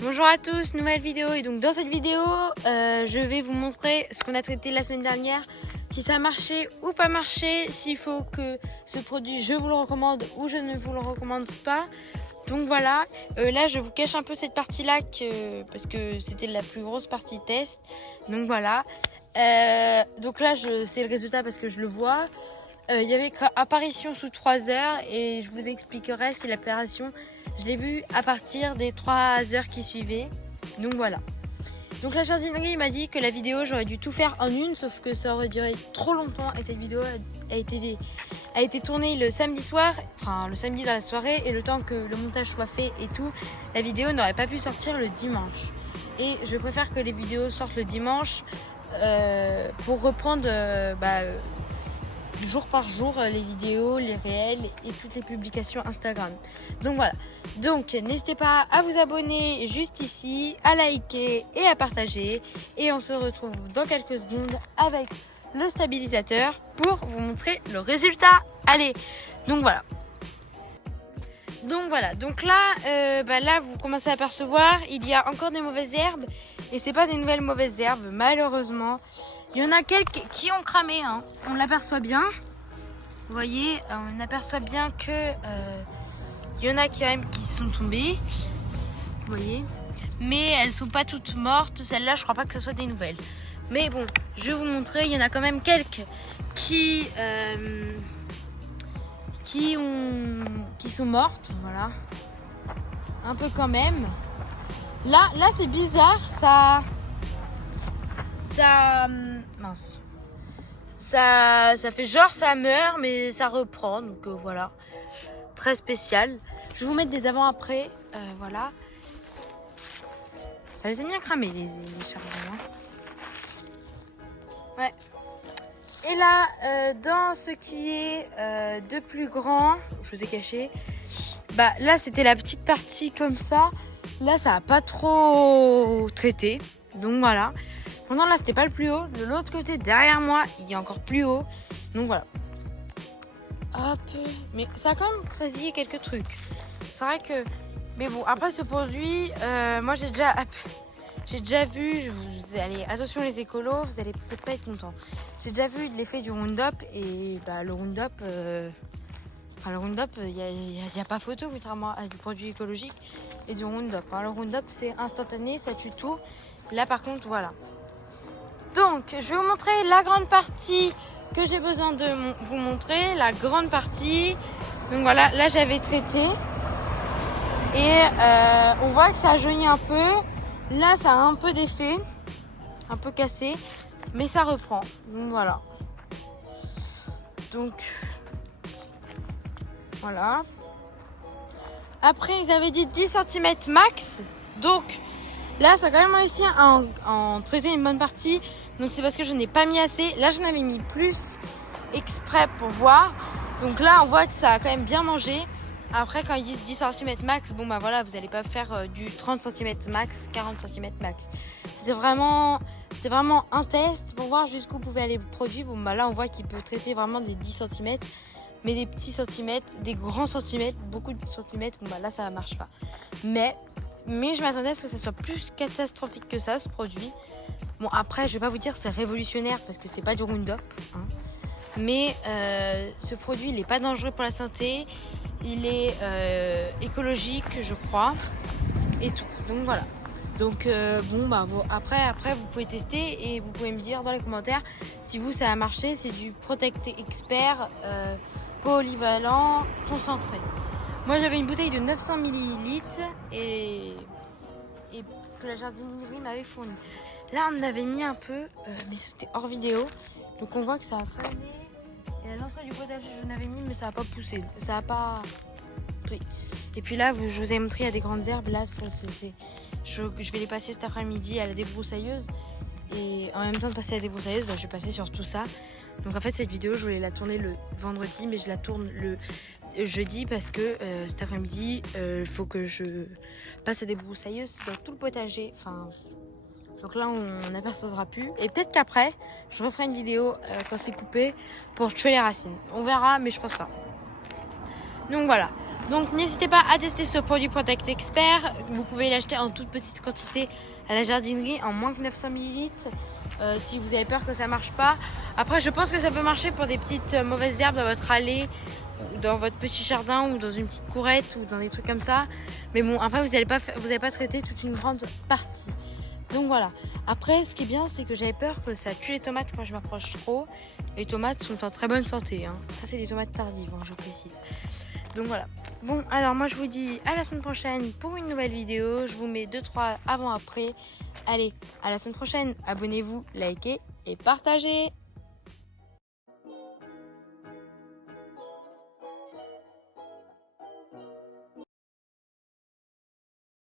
Bonjour à tous, nouvelle vidéo. Et donc dans cette vidéo, je vais vous montrer ce qu'on a traité la semaine dernière, si ça a marché ou pas marché, s'il faut que ce produit je vous le recommande ou je ne vous le recommande pas. Donc voilà, là je vous cache un peu cette partie là parce que c'était la plus grosse partie test. Donc voilà, donc là c'est le résultat parce que je le vois. Il y avait apparition sous 3 heures et je vous expliquerai si l'apparition, je l'ai vue à partir des 3 heures qui suivaient. Donc voilà. Donc la jardinerie m'a dit que la vidéo j'aurais dû tout faire en une, sauf que ça aurait duré trop longtemps et cette vidéo a été tournée le samedi soir, enfin le samedi dans la soirée, et le temps que le montage soit fait et tout, la vidéo n'aurait pas pu sortir le dimanche. Et je préfère que les vidéos sortent le dimanche pour reprendre jour par jour les vidéos, les réels et toutes les publications Instagram. Donc voilà. Donc n'hésitez pas à vous abonner juste ici, à liker et à partager. Et on se retrouve dans quelques secondes avec le stabilisateur pour vous montrer le résultat. Allez, donc voilà. Donc là vous commencez à apercevoir, il y a encore des mauvaises herbes et c'est pas des nouvelles mauvaises herbes malheureusement. Il y en a quelques qui ont cramé, hein. On l'aperçoit bien. Vous voyez, on aperçoit bien que il y en a qui sont tombées. Vous voyez, mais elles sont pas toutes mortes. Celles-là, je crois pas que ce soit des nouvelles. Mais bon, je vais vous montrer. Il y en a quand même quelques qui sont mortes. Voilà, un peu quand même. Là c'est bizarre. Mince. Ça fait genre ça meurt, mais ça reprend. Donc voilà, très spécial. Je vais vous mettre des avant-après. Voilà. Ça les a bien cramés, les chardons. Hein. Ouais. Et là, dans ce qui est de plus grand, je vous ai caché. Bah là, c'était la petite partie comme ça. Là, ça a pas trop traité. Donc voilà. Pendant là, c'était pas le plus haut. De l'autre côté, derrière moi, il est encore plus haut. Donc voilà. Hop. Mais ça a quand même creusé quelques trucs. C'est vrai que... Mais bon, après ce produit, moi j'ai déjà vu, allez, attention les écolos, vous allez peut-être pas être contents. J'ai déjà vu l'effet du Roundup et bah, le Roundup, il n'y a pas photo contrairement à du produit écologique et du Roundup. Hein. Le Roundup c'est instantané, ça tue tout. Là par contre, voilà. Donc, je vais vous montrer la grande partie que j'ai besoin de vous montrer, la grande partie. Donc voilà, là j'avais traité. Et on voit que ça jaunit un peu. Là, ça a un peu d'effet, un peu cassé, mais ça reprend. Donc voilà. Donc voilà. Après, ils avaient dit 10 cm max. Donc là, ça a quand même réussi à en traiter une bonne partie. Donc c'est parce que je n'ai pas mis assez. Là, j'en avais mis plus exprès pour voir. Donc là, on voit que ça a quand même bien mangé. Après, quand ils disent 10 cm max, bon bah voilà, vous n'allez pas faire du 30 cm max, 40 cm max. C'était vraiment un test pour voir jusqu'où pouvait aller le produit. Bon bah là, on voit qu'il peut traiter vraiment des 10 cm, mais des petits centimètres, des grands centimètres, beaucoup de centimètres, bon bah là, ça ne marche pas. Mais je m'attendais à ce que ça soit plus catastrophique que ça, ce produit. Bon, après, je vais pas vous dire c'est révolutionnaire parce que c'est pas du Roundup, hein. Mais ce produit, il n'est pas dangereux pour la santé. Il est écologique, je crois, et tout. Donc voilà. Donc après vous pouvez tester et vous pouvez me dire dans les commentaires si vous ça a marché. C'est du Protect Expert polyvalent concentré. Moi j'avais une bouteille de 900 ml et que la jardinerie m'avait fourni. Là on avait mis un peu, mais c'était hors vidéo. Donc on voit que ça a fané. Et à l'entrée du potager, je n'avais mis, mais ça n'a pas poussé. Ça n'a pas pris. Et puis là, je vous ai montré, il y a des grandes herbes. Là, je vais les passer cet après-midi à la débroussailleuse. Et en même temps de passer à la débroussailleuse, je vais passer sur tout ça. Donc en fait, cette vidéo, je voulais la tourner le vendredi, mais je la tourne le jeudi parce que cet après-midi, il faut que je passe à la débroussailleuse dans tout le potager. Enfin... Donc là, on n'apercevra plus. Et peut-être qu'après, je referai une vidéo quand c'est coupé pour tuer les racines. On verra, mais je pense pas. Donc voilà. Donc n'hésitez pas à tester ce produit Protect Expert. Vous pouvez l'acheter en toute petite quantité à la jardinerie en moins que 900 ml. Si vous avez peur que ça marche pas. Après, je pense que ça peut marcher pour des petites mauvaises herbes dans votre allée, ou dans votre petit jardin, ou dans une petite courette, ou dans des trucs comme ça. Mais bon, après, vous n'allez pas traiter toute une grande partie. Donc voilà. Après, ce qui est bien, c'est que j'avais peur que ça tue les tomates quand je m'approche trop. Les tomates sont en très bonne santé, hein. Ça, c'est des tomates tardives, hein, je précise. Donc voilà. Bon, alors moi je vous dis à la semaine prochaine pour une nouvelle vidéo. Je vous mets 2-3 avant-après. Allez, à la semaine prochaine. Abonnez-vous, likez et partagez.